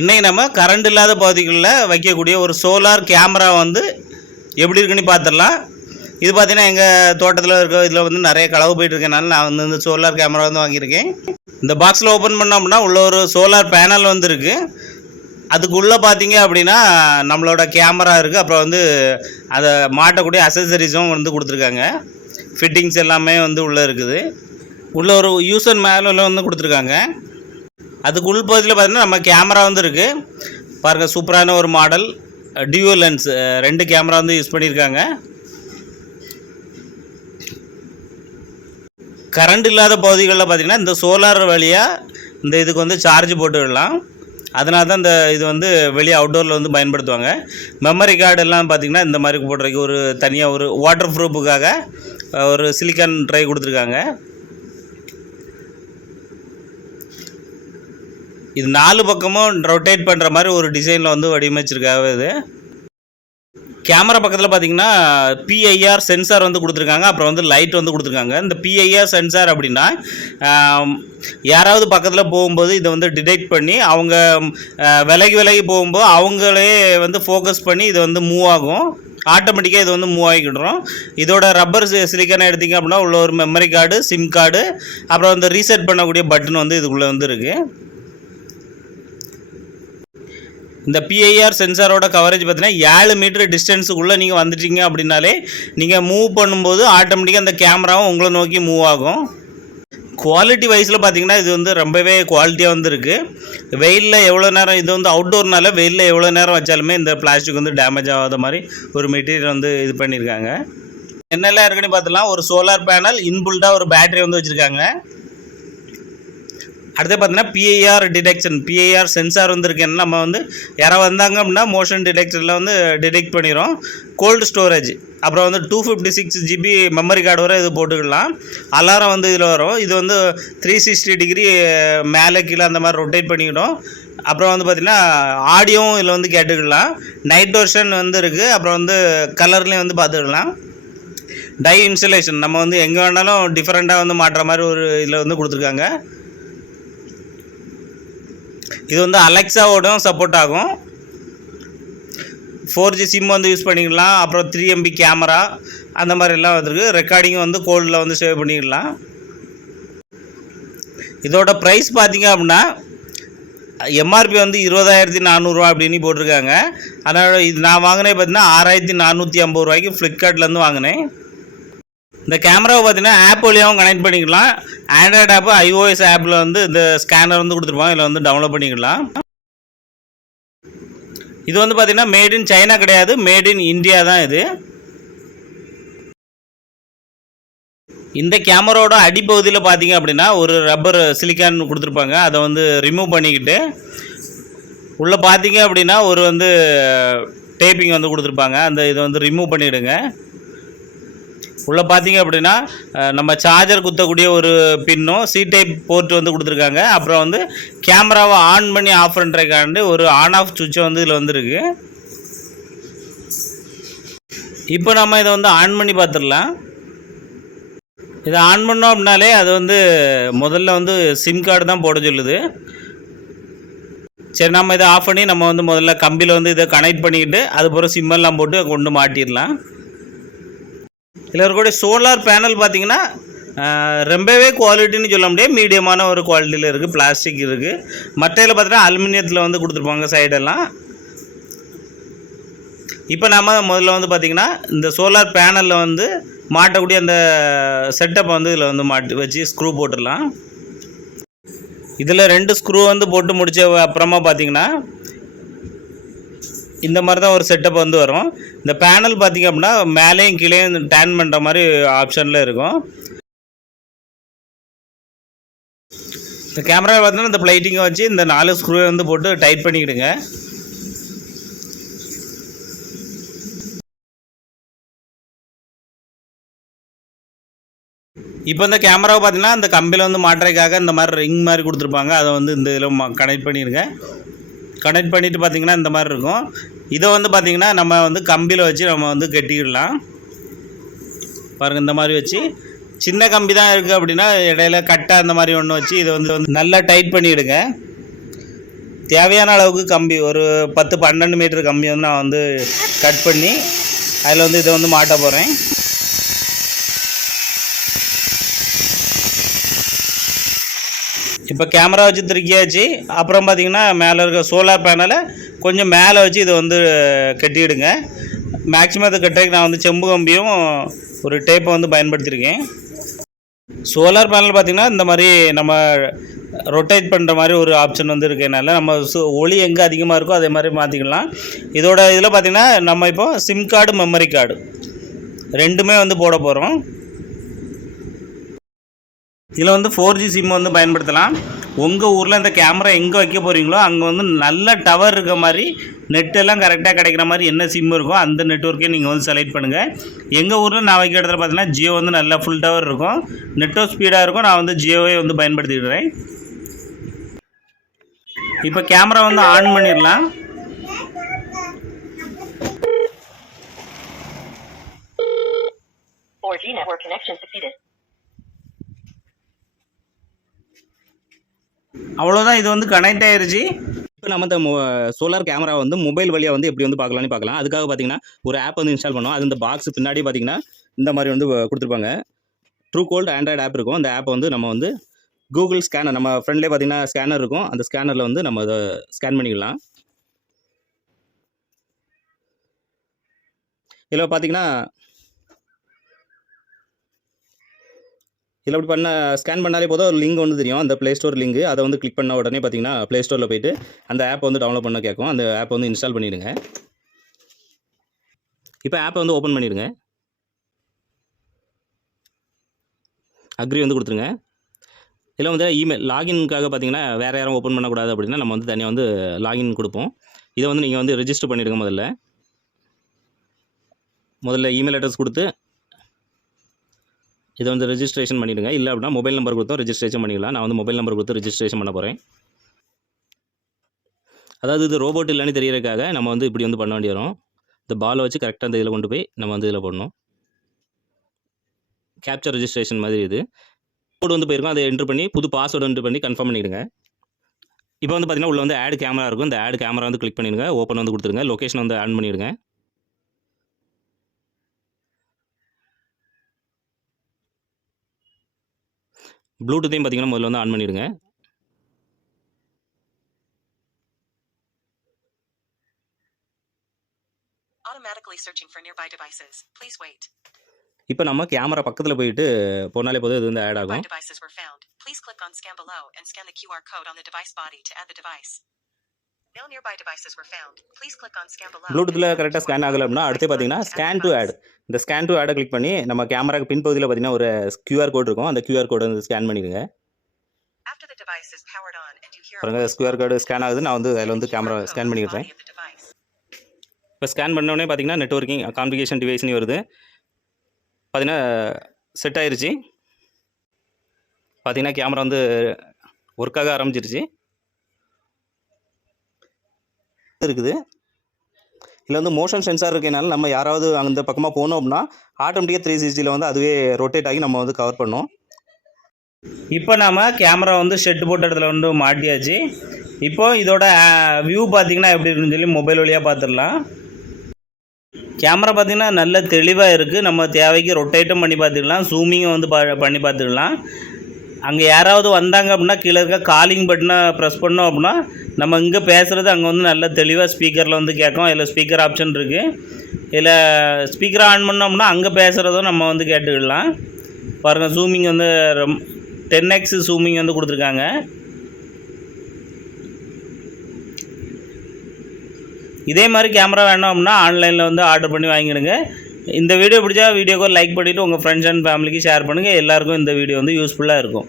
இன்றைக்கி நம்ம கரண்ட் இல்லாத பகுதிகளில் வைக்கக்கூடிய ஒரு சோலார் கேமரா வந்து எப்படி இருக்குன்னு பார்த்துடலாம். இது பார்த்தீங்கன்னா எங்கள் தோட்டத்தில் இருக்க இதில் வந்து நிறைய களவு போயிட்டுருக்கனால நான் வந்து இந்த சோலார் கேமரா வந்து வாங்கியிருக்கேன். இந்த பாக்ஸில் ஓப்பன் பண்ணோம் அப்படின்னா உள்ள ஒரு சோலார் பேனல் வந்து இருக்குது அதுக்குள்ளே பார்த்தீங்க அப்படின்னா நம்மளோட கேமரா இருக்குது அப்புறம் வந்து அதை மாட்டக்கூடிய அசசரிஸும் வந்து கொடுத்துருக்காங்க. ஃபிட்டிங்ஸ் எல்லாமே வந்து உள்ளே இருக்குது. உள்ள ஒரு யூசர் மேனுவல் வந்து கொடுத்துருக்காங்க. அதுக்கு உள் பகுதியில் பார்த்தீங்கன்னா நம்ம கேமரா வந்து இருக்குது பாருங்கள் சூப்பரான ஒரு மாடல் டியூ லென்ஸ் ரெண்டு கேமரா வந்து யூஸ் பண்ணியிருக்காங்க. கரண்ட் இல்லாத பகுதிகளில் பார்த்தீங்கன்னா இந்த சோலார் வழியாக இந்த இதுக்கு வந்து சார்ஜ் போட்டு விடலாம். அதனால தான் இந்த இது வந்து வெளியே அவுட்டோரில் வந்து பயன்படுத்துவாங்க. மெமரி கார்டு எல்லாம் பார்த்தீங்கன்னா இந்த மாதிரி போடுறதுக்கு ஒரு தனியாக ஒரு வாட்டர் ப்ரூஃபுக்காக ஒரு சிலிக்கான் ட்ரை கொடுத்துருக்காங்க. இது நாலு பக்கமும் ரொட்டேட் பண்ணுற மாதிரி ஒரு டிசைனில் வந்து வடிவமைச்சிருக்காக இது. கேமரா பக்கத்தில் பார்த்தீங்கன்னா பிஐஆர் சென்சார் வந்து கொடுத்துருக்காங்க. அப்புறம் வந்து லைட் வந்து கொடுத்துருக்காங்க. இந்த பிஐஆர் சென்சார் அப்படின்னா யாராவது பக்கத்தில் போகும்போது இதை வந்து டிடெக்ட் பண்ணி அவங்க விலகி விலகி போகும்போது அவங்களே வந்து ஃபோக்கஸ் பண்ணி இது வந்து மூவ் ஆகும். ஆட்டோமேட்டிக்காக இது வந்து மூவ் ஆகிக்கிடுறோம். இதோட ரப்பர் சிலிக்கான எடுத்திங்க அப்படின்னா உள்ள ஒரு மெமரி கார்டு சிம் கார்டு அப்புறம் வந்து ரீசெட் பண்ணக்கூடிய பட்டன் வந்து இதுக்குள்ளே வந்து இருக்குது இந்த பிஐஆர் சென்சாரோட கவரேஜ் பார்த்தீங்கன்னா ஏழு மீட்டர் டிஸ்டன்ஸுக்குள்ளே நீங்கள் வந்துட்டீங்க அப்படின்னாலே நீங்கள் மூவ் பண்ணும்போது ஆட்டோமேட்டிக்காக அந்த கேமராவும் உங்களை நோக்கி மூவ் ஆகும். குவாலிட்டி வைஸில் பார்த்தீங்கன்னா இது வந்து ரொம்பவே குவாலிட்டியாக வந்துருக்கு. வெயிலில் எவ்வளோ நேரம் இது வந்து அவுட்டோர்னால வெயிலில் எவ்வளோ நேரம் வச்சாலுமே இந்த பிளாஸ்டிக் வந்து டேமேஜ் ஆகாத மாதிரி ஒரு மெட்டீரியல் வந்து இது பண்ணியிருக்காங்க. என்னெல்லாம் இருக்குன்னு பார்த்தலாம் ஒரு சோலார் பேனல் இன்புல்ட்டாக ஒரு பேட்டரி வந்து வச்சுருக்காங்க. அடுத்து பார்த்தீங்கன்னா பிஐஆர் டிடெக்ஷன் பிஐஆர் சென்சார் வந்துருக்கேன்னு நம்ம வந்து யாராவது வந்தாங்க அப்படின்னா மோஷன் டிடெக்டரில் வந்து டிடெக்ட் பண்ணிடும் கோல்டு ஸ்டோரேஜ் அப்புறம் வந்து two fifty six GB memory card வரை இது போட்டுக்கலாம். அலாரம் வந்து இதில் வரும். இது வந்து த்ரீ சிக்ஸ்டி டிகிரி மேலே கீழே அந்த மாதிரி ரொட்டேட் பண்ணிக்கிடும். அப்புறம் வந்து பார்த்திங்கன்னா ஆடியோவும் இதில் வந்து கேட்டுக்கலாம். நைட் வெர்ஷன் வந்து இருக்குது அப்புறம் வந்து கலர்லேயும் வந்து பார்த்துக்கலாம். டை இன்சுலேஷன் நம்ம வந்து எங்கே வேணாலும் டிஃப்ரெண்ட்டாக வந்து மாட்டுற மாதிரி ஒரு இதில் வந்து கொடுத்துருக்காங்க. இது வந்து அலெக்ஸாவோடும் சப்போர்ட் ஆகும். ஃபோர் ஜி சிம் வந்து யூஸ் பண்ணிக்கலாம். அப்புறம் த்ரீ எம்பி கேமரா அந்த மாதிரிலாம் வந்துருக்கு. ரெக்கார்டிங்கும் வந்து கோல்டில் வந்து சேவ் பண்ணிக்கலாம். இதோட ப்ரைஸ் பார்த்தீங்க அப்படின்னா எம்ஆர்பி வந்து இருபதாயிரத்தி நானூறுரூவா அப்படின்னு போட்டிருக்காங்க. அதனால் இது நான் வாங்கினே பார்த்தீங்கன்னா ஆறாயிரத்தி நானூற்றி ஐம்பது ரூபாய்க்கு ஃப்ளிப்கார்ட்லேருந்து வாங்கினேன். இந்த கேமராவை பார்த்தீங்கன்னா ஆப் வழியாகவும் கனெக்ட் பண்ணிக்கலாம் ஆண்ட்ராய்டு ஆப்பு ஐஓஎஸ் ஆப்பில் வந்து இந்த ஸ்கேனர் வந்து கொடுத்துருப்பாங்க. இதில் வந்து டவுன்லோட் பண்ணிக்கலாம். இது வந்து பார்த்திங்கன்னா மேட் இன் சைனா கிடையாது. மேட் இன் இந்தியா தான் இது. இந்த கேமராவோட அடிப்பகுதியில் பார்த்தீங்க அப்படின்னா ஒரு ரப்பர் சிலிக்கான் கொடுத்துருப்பாங்க. அதை வந்து ரிமூவ் பண்ணிக்கிட்டு உள்ளே பார்த்தீங்க அப்படின்னா ஒரு வந்து டேப்பிங் வந்து கொடுத்துருப்பாங்க. அந்த இதை வந்து ரிமூவ் பண்ணிவிடுங்க உள்ளே பார்த்தீங்க அப்படின்னா நம்ம சார்ஜர் குத்தக்கூடிய ஒரு பின்னும் சி டைப் போர்ட் வந்து கொடுத்துருக்காங்க. அப்புறம் வந்து கேமராவை ஆன் பண்ணி ஆஃப் பண்ணுறதுக்காண்டி ஒரு ஆன் ஆஃப் சுவிட்சை வந்து இதில் வந்துருக்கு. இப்போ நம்ம இதை வந்து ஆன் பண்ணி பார்த்துடலாம் இதை ஆன் பண்ணோம் அப்படின்னாலே அது வந்து முதல்ல வந்து சிம் கார்டு தான் போட சொல்லுது. சரி நம்ம இதை ஆஃப் பண்ணி நம்ம வந்து முதல்ல கம்பியில் வந்து இதை கனெக்ட் பண்ணிக்கிட்டு அதுக்கப்புறம் சிம்மெல்லாம் போட்டு கொண்டு மாட்டிடலாம் இதில் இருக்கக்கூடிய சோலார் பேனல் பார்த்தீங்கன்னா ரொம்பவே குவாலிட்டின்னு சொல்ல முடியாது. மீடியமான ஒரு குவாலிட்டியில் இருக்குது பிளாஸ்டிக் இருக்குது மற்றையில் பார்த்தீங்கன்னா அலுமினியத்தில் வந்து கொடுத்துருப்பாங்க சைடெல்லாம் இப்போ நம்ம முதல்ல வந்து பார்த்திங்கன்னா இந்த சோலார் பேனலில் வந்து மாட்டக்கூடிய அந்த செட்டப்பை வந்து இதில் வந்து மாட்டி வச்சு ஸ்க்ரூ போட்டுடலாம். இதில் ரெண்டு ஸ்க்ரூ வந்து போட்டு முடித்த அப்புறமா பார்த்தீங்கன்னா இந்த மாதிரி தான் ஒரு செட்டப் வந்து வரும். இந்த பேனல் பார்த்தீங்க அப்படின்னா மேலேயும் கீழேயும் டேன் பண்ணுற மாதிரி ஆப்ஷனில் இருக்கும். இந்த கேமரா பார்த்தீங்கன்னா இந்த பிளைட்டிங்கை வச்சு இந்த நாலு ஸ்க்ரூவை வந்து போட்டு டைட் பண்ணிக்கிடுங்க. இப்போ இந்த கேமராவை பார்த்தீங்கன்னா இந்த கம்பியில் வந்து மாட்டுறதுக்காக இந்த மாதிரி ரிங் மாதிரி கொடுத்துருப்பாங்க. அதை வந்து இந்த இதில் கனெக்ட் பண்ணிடுங்க. கனெக்ட் பண்ணிவிட்டு பார்த்திங்கன்னா இந்த மாதிரி இருக்கும். இதை வந்து பார்த்திங்கன்னா நம்ம வந்து கம்பியில் வச்சு நம்ம வந்து கட்டிக்கிடலாம் பாருங்கள் இந்த மாதிரி வச்சு. சின்ன கம்பி தான் இருக்குது அப்படின்னா இடையில கட்டை அந்த மாதிரி ஒன்று வச்சு இதை வந்து வந்து நல்லா டைட் பண்ணிவிடுங்க தேவையான அளவுக்கு கம்பி ஒரு பத்து பன்னெண்டு மீட்டர் கம்பி வந்து நான் வந்து கட் பண்ணி அதில் வந்து இதை வந்து மாட்ட போகிறேன் இப்போ கேமரா வச்சு திருக்கியாச்சு அப்புறம் பார்த்தீங்கன்னா மேலே இருக்க சோலார் பேனலை கொஞ்சம் மேலே வச்சு இதை வந்து கட்டிவிடுங்க மேக்ஸிமம் இதை கட்டுறதுக்கு நான் வந்து செம்பு கம்பியும் ஒரு டேப்பை வந்து பயன்படுத்தியிருக்கேன். சோலார் பேனல் பார்த்திங்கன்னா இந்த மாதிரி நம்ம ரொட்டேட் பண்ணுற மாதிரி ஒரு ஆப்ஷன் வந்து இருக்கனால நம்ம சு ஒளி எங்கே அதிகமாக இருக்கோ அதே மாதிரி மாற்றிக்கலாம். இதோட இதில் பார்த்திங்கன்னா நம்ம இப்போ சிம் கார்டு மெமரி கார்டு ரெண்டுமே வந்து போட போகிறோம். இதில் வந்து ஃபோர் ஜி சிம் வந்து பயன்படுத்தலாம். உங்கள் ஊரில் இந்த கேமரா எங்கே வைக்க போகிறீங்களோ அங்கே வந்து நல்ல டவர் இருக்க மாதிரி நெட்டெல்லாம் கரெக்டாக கிடைக்கிற மாதிரி என்ன சிம் இருக்கோ அந்த நெட்ஒர்க்கே நீங்கள் வந்து செலக்ட் பண்ணுங்கள் எங்கள் ஊரில் நான் வைக்கிற இடத்துல பார்த்தீங்கன்னா ஜியோ வந்து நல்லா ஃபுல் டவர் இருக்கும். நெட்ஒர்க் ஸ்பீடாக இருக்கும். நான் வந்து ஜியோவே வந்து பயன்படுத்திடுறேன் இப்போ கேமரா வந்து ஆன் பண்ணிடலாம். network connection succeeded. அவ்வளோதான் இது வந்து கனெக்ட் ஆயிருச்சு. இப்போ நம்ம இந்த சோலார் கேமரா வந்து மொபைல் வழியாக வந்து எப்படி வந்து பார்க்கலாம்னு பார்க்கலாம். அதுக்காக பார்த்தீங்கன்னா ஒரு ஆப் வந்து இன்ஸ்டால் பண்ணோம். அது இந்த பாக்ஸ் பின்னாடி பார்த்தீங்கன்னா இந்த மாதிரி வந்து கொடுத்துருப்பாங்க. ட்ரூ கோல்ட் ஆண்ட்ராய்டு ஆப் இருக்கும். அந்த ஆப்பை வந்து நம்ம வந்து கூகுள் ஸ்கேனர் நம்ம ஃப்ரெண்ட்லேயே பார்த்தீங்கன்னா ஸ்கேனர் இருக்கும். அந்த ஸ்கேனரில் வந்து நம்ம அதை ஸ்கேன் பண்ணிக்கலாம். இதில் பார்த்தீங்கன்னா இதில் அப்படி பண்ண ஸ்கேன் பண்ணாலே போதும். ஒரு லிங்க் வந்து தெரியும். அந்த ப்ளே ஸ்டோர் லிங்க் அதை வந்து கிளிக் பண்ண உடனே பார்த்தீங்கன்னா ப்ளே ஸ்டோரில் போயிட்டு அந்த ஆப் வந்து டவுன்லோட் பண்ண கேட்கும். அந்த ஆப் வந்து இன்ஸ்டால் பண்ணிடுங்க. இப்போ ஆப்பை வந்து ஓப்பன் பண்ணிடுங்க. அக்ரி வந்து கொடுத்துருங்க. இதில் வந்து இமெயில் லாகின்காக பார்த்தீங்கன்னா வேறு யாரும் ஓப்பன் பண்ணக்கூடாது அப்படின்னா நம்ம வந்து தனியாக வந்து லாகின் கொடுப்போம். இதை வந்து நீங்கள் வந்து ரெஜிஸ்டர் பண்ணிவிடுங்க முதல்ல. முதல்ல இமெயில் அட்ரஸ் கொடுத்து இதை வந்து ரெஜிஸ்ட்ரேஷன் பண்ணிவிடுங்க இல்லை அப்படின்னா மொபைல் நம்பர் கொடுத்தோம் ரெஜிஸ்ட்ரேஷன் பண்ணிக்கலாம் நான் வந்து மொபைல் நம்பர் கொடுத்து ரெஜிஸ்ட்ரேஷன் பண்ண போகிறேன் அதாவது இது ரோபோட் இல்லைன்னு தெரியறதுக்காக நம்ம வந்து இப்படி வந்து பண்ண வேண்டி வரும். இந்த பாலை வச்சு கரெக்டாக இந்த இதில் கொண்டு போய் நம்ம வந்து இதில் போடணும். கேப்சர் ரெஜிஸ்ட்ரேஷன் மாதிரி இது. கோடு வந்து போயிருக்கோம். அதை என்ட்ரு பண்ணி புது பாஸ்வேர்டு என்ட்ரு பண்ணி கன்ஃபார்ம் பண்ணிவிடுங்க இப்போ வந்து பார்த்தீங்கன்னா உள்ள வந்து ஆட் கேமரா இருக்கும். இந்த ஆட் கேமரா வந்து கிளிக் பண்ணிடுங்க. ஓப்பன் வந்து கொடுத்துருங்க. லொக்கேஷன் வந்து ஆன் பண்ணிவிடுங்க ப்ளூடூத்தையும் பார்த்தீங்கன்னா முதல்ல வந்து ஆன் wait. இப்போ நம்ம கேமரா பக்கத்தில் போயிட்டு போனாலே போதும் இது வந்து ஆட் ஆகும். ப்ளூடூத்தில் கரெக்டாக ஸ்கேன் ஆகலை அப்படின்னா அடுத்து பார்த்தீங்கன்னா ஸ்கேன் டு. ஆட் இந்த ஸ்கேன் டு ஆடை கிளிக் பண்ணி நம்ம கேமராக்கு பின்பகுதியில் பார்த்தீங்கன்னா ஒரு QR கோட் இருக்கும். அந்த QR கோடை வந்து ஸ்கேன் பண்ணிடுங்க. பாருங்க prompt, கோடு ஸ்கேன் ஆகுது. நான் வந்து அதில் வந்து கேமரா ஸ்கேன் பண்ணிடுறேன். இப்போ ஸ்கேன் பண்ண உடனே பார்த்தீங்கன்னா நெட்ஒர்க்கிங் கான்ஃபிகேஷன் டிவைஸ்னு வருது. பார்த்தீங்கன்னா செட் ஆயிருச்சு. பார்த்தீங்கன்னா கேமரா வந்து ஒர்க் ஆக ஆரம்பிச்சிருச்சு. இருக்குது. இதில் வந்து மோஷன் சென்சார் இருக்கனால நம்ம யாராவது அந்த பக்கமாக போனோம் அப்படின்னா ஆட்டோமேட்டிக்காக த்ரீ சிக்ஸ்டியில் வந்து அதுவே ரொட்டேட் ஆகி நம்ம வந்து கவர் பண்ணோம் இப்போ நாம் கேமரா வந்து ஷெட் போட்ட இடத்துல வந்து மாட்டியாச்சு. இப்போ இதோட வியூ பார்த்தீங்கன்னா எப்படி இருக்குன்னு சொல்லி மொபைல் வழியாக பார்த்துடலாம். கேமரா பார்த்தீங்கன்னா நல்ல தெளிவாக இருக்குது நம்ம தேவைக்கு ரொட்டேட்டும் பண்ணி பார்த்துக்கலாம். ஜூமிங்கும் வந்து பா பண்ணி பார்த்துக்கலாம். அங்கே யாராவது வந்தாங்க அப்படின்னா கீழே இருக்க காலிங் பட்டனை ப்ரெஸ் பண்ணோம் அப்படின்னா நம்ம இங்கே பேசுகிறது அங்கே வந்து நல்ல தெளிவாக ஸ்பீக்கரில் வந்து கேட்கும் இதில் ஸ்பீக்கர் ஆப்ஷன் இருக்குது இதில் ஸ்பீக்கரை ஆன் பண்ணோம்னா அங்கே பேசுகிறதும் நம்ம வந்து கேட்டுக்கிடலாம் பாருங்கள் ஜூமிங் வந்து ரொம் டென் எக்ஸ் ஜூமிங் வந்து கொடுத்துருக்காங்க. இதே மாதிரி கேமரா வேணும் அப்படின்னா ஆன்லைனில் வந்து ஆர்டர் பண்ணி வாங்கிடுங்க. இந்த வீடியோ பிடிச்சா வீடியோக்கு லைக் பண்ணிவிட்டு உங்கள் ஃப்ரெண்ட்ஸ் அண்ட் ஃபேமிலிக்கு ஷேர் பண்ணுங்கள் எல்லாருக்கும் இந்த வீடியோ வந்து யூஸ்ஃபுல்லாக இருக்கும்.